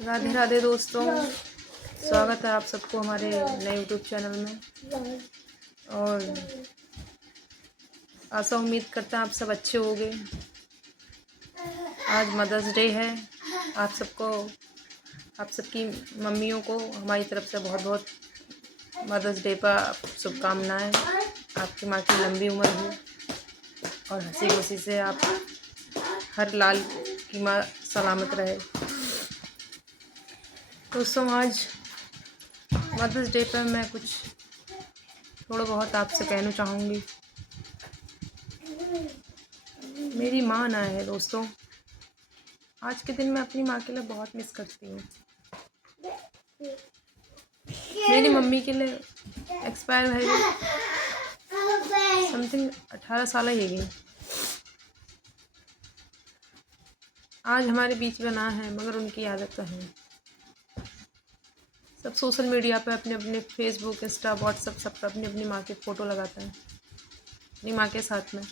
राधे राधे दोस्तों, स्वागत है आप सबको हमारे नए यूट्यूब चैनल में। और आशा उम्मीद करते हैं आप सब अच्छे होंगे। आज मदर्स डे है। आप सबको, आप सबकी मम्मियों को हमारी तरफ से बहुत बहुत मदर्स डे पर शुभकामनाएं। आपकी माँ की लंबी उम्र हो और हंसी खुशी से आप हर लाल की माँ सलामत रहे। दोस्तों, आज मदर्स डे पर मैं कुछ थोड़ा बहुत आपसे कहना चाहूँगी। मेरी माँ ना है दोस्तों, आज के दिन मैं अपनी माँ के लिए बहुत मिस करती हूँ। मेरी मम्मी के लिए एक्सपायर है समथिंग 18 साल ही गई। आज हमारे बीच में ना है, मगर उनकी आदत तो है। सब सोशल मीडिया पे अपने अपने फेसबुक, इंस्टा, व्हाट्सएप सब पर अपनी अपनी माँ की फ़ोटो लगाते हैं अपनी माँ के साथ में।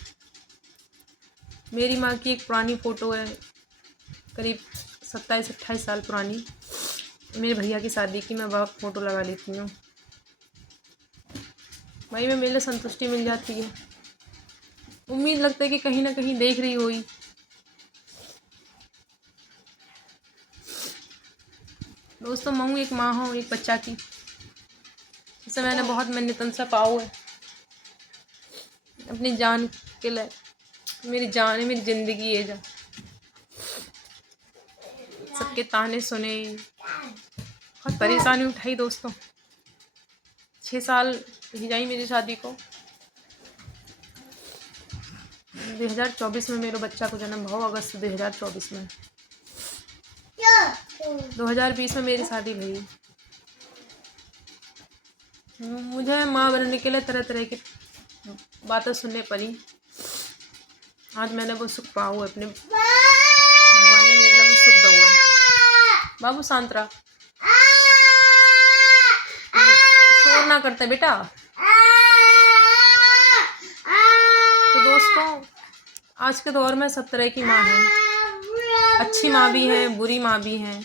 मेरी माँ की एक पुरानी फ़ोटो है, करीब 27-28 साल पुरानी, मेरे भैया की शादी की। मैं वह फ़ोटो लगा लेती हूँ। भाई में मेरे संतुष्टि मिल जाती है। उम्मीद लगता है कि कहीं ना कहीं देख रही होगी। दोस्तों, मैं हूँ एक माँ हूँ एक बच्चा की, जिसे मैंने बहुत मेहनतन से पाओ है अपनी जान के लिए। मेरी जान है, मेरी ज़िंदगी है। जब सबके ताने सुने, बहुत परेशानी उठाई दोस्तों। 6 साल ही जाई मेरी शादी को। 2024 में मेरे बच्चा को जन्म हुआ, अगस्त 2024 में। 2020 में मेरी शादी हुई। मुझे माँ बनने के लिए तरह तरह की बातें सुनने पड़ी। आज मैंने वो सुख पाया हुआ, अपने भगवान ने मेरे लिए वो सुख दिया हुआ है। बाबू शांत रहा, शोर ना करते बेटा। तो दोस्तों, आज के दौर में सब तरह की माँ है। अच्छी माँ भी है, बुरी माँ भी है।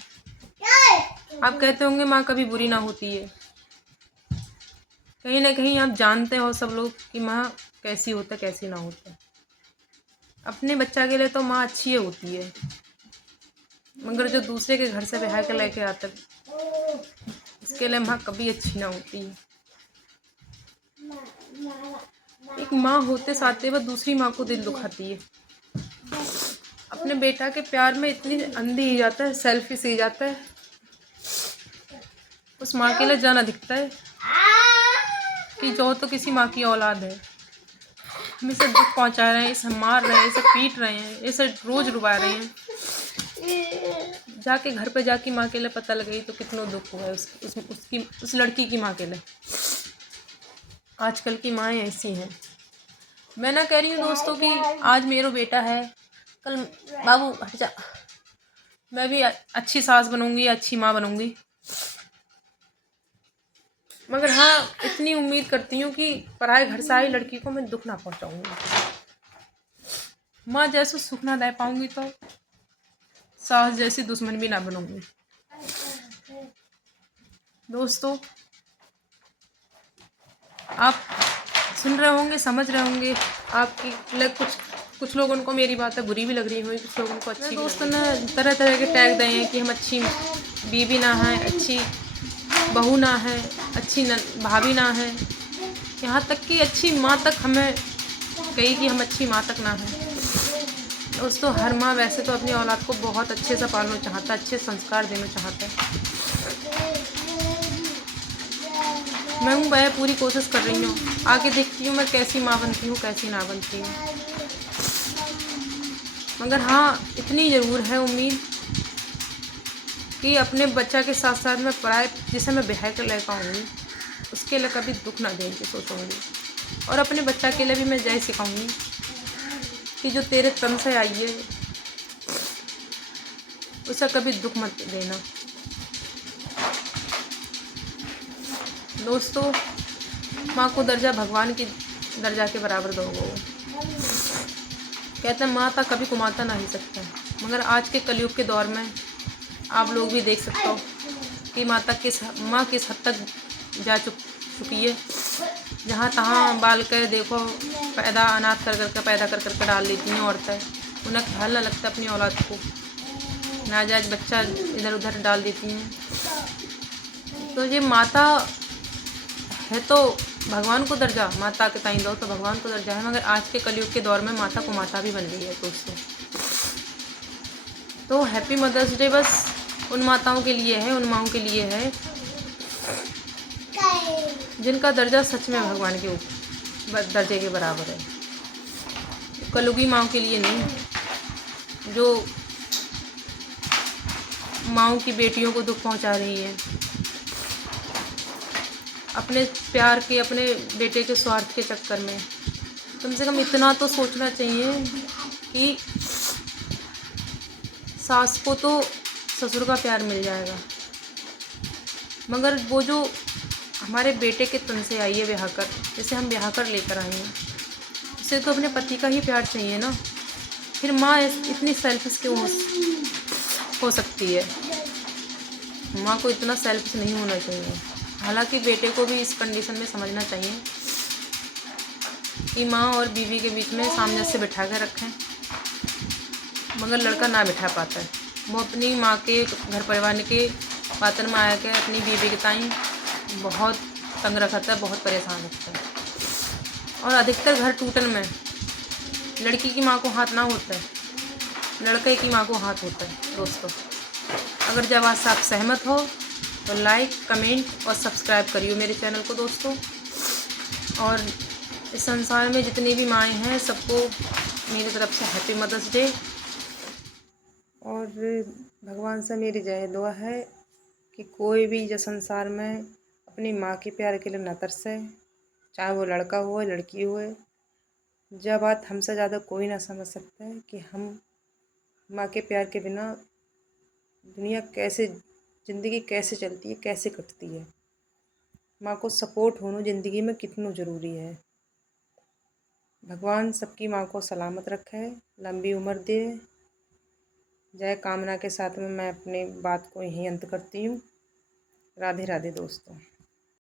आप कहते होंगे माँ कभी बुरी ना होती है। कहीं ना कहीं आप जानते हो सब लोग कि माँ कैसी होता कैसी ना होता। अपने बच्चा के लिए तो माँ अच्छी ही होती है, मगर जो दूसरे के घर से ब्याह के लेके आता इसके लिए माँ कभी अच्छी ना होती है। एक माँ होते साथ वह दूसरी माँ को दिल दुखाती है। अपने बेटा के प्यार में इतनी अंधी ही जाता है, सेल्फिश ही जाता है। उस माँ के लिए जाना दिखता है कि जो तो किसी माँ की औलाद है। हम इसे दुख पहुंचा रहे हैं, इसे मार रहे हैं, इसे पीट रहे हैं, इसे रोज रुबा रहे हैं। जाके घर पे जाके माँ के लिए पता लगे तो कितना दुख हुआ है उस लड़की की माँ के लिए। आजकल की माँएं ऐसी हैं। मैं ना कह रही हूँ दोस्तों कि आज मेरा बेटा है, कल बाबू हट जा, मैं भी अच्छी सास बनूंगी, अच्छी माँ बनूंगी। मगर हाँ, इतनी उम्मीद करती हूँ कि पराए घर से आई लड़की को मैं दुख ना पहुँचाऊँगी। माँ जैसे सुख ना दे पाऊँगी तो सास जैसी दुश्मन भी ना बनूँगी। दोस्तों, आप सुन रहे होंगे, समझ रहे होंगे, आपकी लग कुछ लोगों को मेरी बातें बुरी भी लग रही होंगी, कुछ लोगों को अच्छी। दोस्तों ने तरह तरह के टैग दिए हैं कि हम अच्छी बीवी ना है, अच्छी बहू ना है, अच्छी भाभी ना है, यहाँ तक कि अच्छी माँ तक हमें कही कि हम अच्छी माँ तक ना है। दोस्तों, हर माँ वैसे तो अपनी औलाद को बहुत अच्छे से पालना चाहता है, अच्छे संस्कार देना चाहता है। मैं हूँ वह पूरी कोशिश कर रही हूँ। आगे देखती हूँ मैं कैसी माँ बनती हूँ, कैसी ना बनती हूँ। मगर हाँ, इतनी ज़रूर है उम्मीद कि अपने बच्चा के साथ साथ मैं पराए जिसे मैं ब्याह कर ले पाऊँगी उसके लिए कभी दुख ना देने की सोचूंगी। और अपने बच्चा के लिए भी मैं जय सिखाऊंगी कि जो तेरे तन से आई है उसे कभी दुख मत देना। दोस्तों, माँ को दर्जा भगवान की दर्जा के बराबर दोगे। कहते हैं माँ तक कभी कुमाता ना ही सकता, मगर आज के कलयुग के दौर में आप लोग भी देख सकते हो कि माँ किस हद तक जा चुकी है। जहाँ तहाँ बाल कर देखो पैदा अनाथ कर पैदा कर डाल देती हैं औरतें। उन्हें ख्याल न लगता अपनी औलाद को, नाजायज बच्चा इधर उधर डाल देती हैं। तो ये माता है तो भगवान को दर्जा, माता के ताई दो तो भगवान को दर्जा है, मगर आज के कलयुग के दौर में माता को माता भी बन गई है दोस्तों। तो हैप्पी मदर्स डे बस उन माताओं के लिए है, उन माँओं के लिए है जिनका दर्जा सच में भगवान के दर्जे के बराबर है। कलयुगी माँओं के लिए नहीं, जो माँओं की बेटियों को दुख पहुंचा रही हैं, अपने प्यार के, अपने बेटे के स्वार्थ के चक्कर में। कम से कम इतना तो सोचना चाहिए कि सास को तो ससुर का प्यार मिल जाएगा, मगर वो जो हमारे बेटे के तन से आई है ब्याह कर, जैसे हम ब्याह कर लेकर आए हैं, उसे तो अपने पति का ही प्यार चाहिए ना। फिर माँ इतनी सेल्फिश क्यों हो सकती है? माँ को इतना सेल्फिश नहीं होना चाहिए। हालांकि बेटे को भी इस कंडीशन में समझना चाहिए कि माँ और बीवी के बीच में सामंजस्य बिठा कर रखें, मगर लड़का ना बिठा पाता है। वो अपनी माँ के घर परिवार के बातन में आया के अपनी बीवी के ताई बहुत तंग रखता है, बहुत परेशान रखता है। और अधिकतर घर टूटन में लड़की की माँ को हाथ ना होता है, लड़के की माँ को हाथ होता है दोस्तों। अगर जब आज आप सहमत हो तो लाइक, कमेंट और सब्सक्राइब करिए मेरे चैनल को दोस्तों। और इस संसार में जितनी भी माएँ हैं सबको मेरी तरफ से हैप्पी मदर्स डे। और भगवान से मेरी जय दुआ है कि कोई भी जो संसार में अपनी माँ के प्यार के लिए न तरसे, चाहे वो लड़का हो लड़की हो। जब बात हमसे ज़्यादा कोई ना समझ सकता है कि हम माँ के प्यार के बिना दुनिया कैसे, ज़िंदगी कैसे चलती है, कैसे कटती है। माँ को सपोर्ट होना ज़िंदगी में कितना ज़रूरी है। भगवान सबकी माँ को सलामत रखे, लंबी उम्र दे। जय कामना के साथ में मैं अपनी बात को यहीं अंत करती हूँ। राधे राधे दोस्तों।